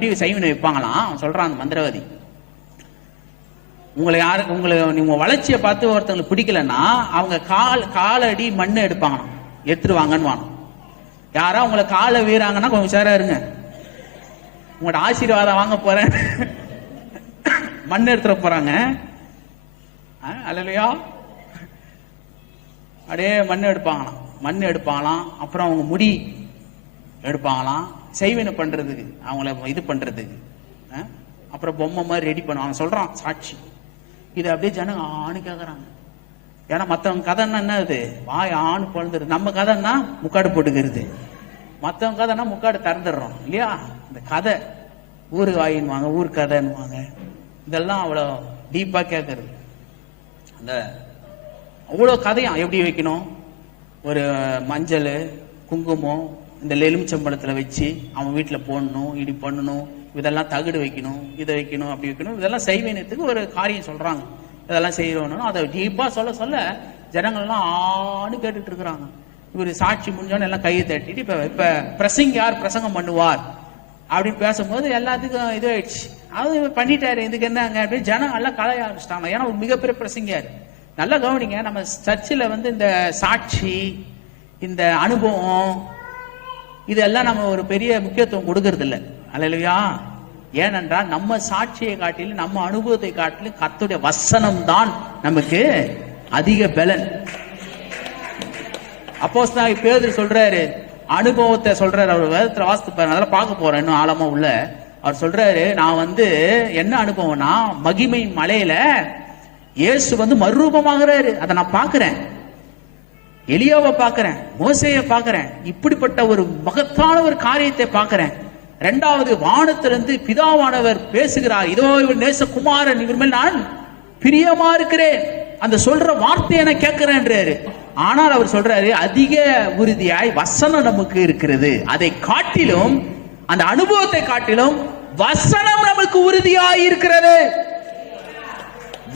எப்படி சைவனை வைப்பாங்களாம். அவன் சொல்றான் அந்த மந்திரவாதி. உங்களை யாரு உங்களை உங்க வளர்ச்சியை பார்த்து ஒருத்தவங்களுக்கு பிடிக்கலன்னா அவங்க கால் காலடி மண்ணை எடுப்பாங்களாம். எடுத்துருவாங்கன்னு வாங்க யாரா உங்களை காலை வீறாங்கன்னா கொஞ்சம் உஷாரா இருங்க. உங்களோட ஆசீர்வாதம் வாங்க போறேன். மண் எடுத்துட போறாங்க. அல்லையா? அப்படியே மண் எடுப்பாங்களாம். மண் எடுப்பாங்களாம். அப்புறம் அவங்க முடி எடுப்பாங்களாம். செய்வினை பண்றதுக்கு அவங்கள இது பண்றதுக்கு. அப்புறம் பொம்மை மாதிரி ரெடி பண்ணுவாங்க. சொல்கிறான் சொல்றான் சாட்சி. இதை அப்படியே ஜனங்க ஆணு கேக்குறாங்க. ஏன்னா மத்தவங்க கதைன்னா என்ன இது வாய் ஆணு பொழுதுரு நம்ம கதைன்னா முக்காடு போட்டுக்கிறது. மத்தவங்க கதைன்னா முக்காடு திறந்துடுறோம். இல்லையா? இந்த கதை. ஊரு வாயின்வாங்க ஊர் கதைன்னுவாங்க. இதெல்லாம் அவ்வளோ டீப்பா கேட்கறது அந்த அவ்வளோ கதையும் எப்படி வைக்கணும்? ஒரு மஞ்சள் குங்குமம் இந்த எலுமிச்சம்பழத்தில் வச்சு அவன் வீட்டில் போடணும் இப்படி பண்ணணும் இதெல்லாம் தகுடு வைக்கணும் இதை வைக்கணும் அப்படி வைக்கணும் இதெல்லாம் செய்வேனத்துக்கு ஒரு காரியம் சொல்கிறாங்க இதெல்லாம் செய்யணும் அதை டீப்பாக சொல்ல சொல்ல ஜனங்கள்லாம் ஆணு கேட்டுட்டு இருக்கிறாங்க. இவர் சாட்சி முடிஞ்சோன்னு எல்லாம் கையை தட்டிட்டு இப்போ இப்போ பிரசங்க யார் பிரசங்கம் பண்ணுவார்? அப்படின்னு பேசும்போது எல்லாத்துக்கும் இதுவாயிடுச்சு. அது பண்ணிட்டாரு இதுக்கு என்னங்க? அப்படின்னு ஜனம் எல்லாம் கலைய ஆரம்பிச்சிட்டாங்க. ஏன்னா ஒரு மிகப்பெரிய பிரசங்கியார். நல்லா கவனிங்க நம்ம சர்ச்சில் வந்து இந்த சாட்சி இந்த அனுபவம் இதெல்லாம் நம்ம ஒரு பெரிய முக்கியத்துவம் கொடுக்கறது இல்லை அல்லையா? ஏனென்றால் நம்ம சாட்சியை காட்டிலும் நம்ம அனுபவத்தை காட்டிலும் கத்துடைய வசனம் தான் நமக்கு அதிக பலன். அப்போஸ் தான் பேதர் சொல்றாரு அனுபவத்தை சொல்றாரு அவர் வேதத்துல வாசித்து பாருங்க அதெல்லாம் பார்க்க போறேன் இன்னும் ஆழமா உள்ள. அவர் சொல்றாரு நான் வந்து என்ன அனுபவம்னா மகிமை மலையில இயேசு வந்து மறுரூபமாகிறாரு. அதை நான் பாக்குறேன் எலியாவை பார்க்கிறேன் மோசையை பார்க்கிறேன் இப்படிப்பட்ட ஒரு மகத்தான ஒரு காரியத்தை பார்க்கிறேன். ரெண்டாவது வானத்திலிருந்து பிதாவானவர் பேசுகிறார் இதோ இவர் நேசகுமாரன் இவர் மேல் நான் பிரியமா இருக்கிறேன். அந்த சொல்ற வார்த்தையை நான் கேட்கிறேன்றாரு. ஆனால் அவர் சொல்றாரு அதிக உறுதியாய் வசனம் நமக்கு இருக்கிறது. அதை காட்டிலும் அந்த அனுபவத்தை காட்டிலும் வசனம் நமக்கு உறுதியாய் இருக்கிறது.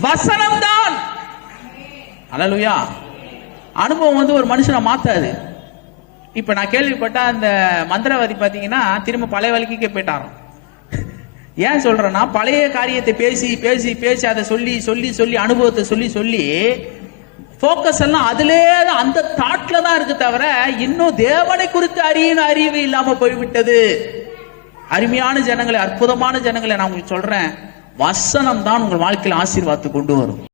வசனம் தான் அலலுயா. அனுபவம் வந்து ஒரு மனுஷனை மாத்தாது. இப்ப நான் கேள்விப்பட்ட அந்த மந்திரவாதி பாத்தீங்கன்னா திரும்ப பழைய வழக்கிக்கே போயிட்டாராம். ஏன் சொல்றேன்னா பழைய காரியத்தை பேசி பேசி பேசி அதை சொல்லி சொல்லி சொல்லி அனுபவத்தை சொல்லி சொல்லி ஃபோக்கஸ் எல்லாம் அதிலே தான் அந்த தாட்ல தான் இருக்கு தவிர இன்னும் தேவனை குறித்து அறியும் அறிவு இல்லாம போய்விட்டது. அருமையான ஜனங்களை அற்புதமான ஜனங்களை நான் உங்களுக்கு சொல்றேன். வசனம் தான் உங்கள் வாழ்க்கையில் ஆசீர்வாதத்தை கொண்டு வரும்.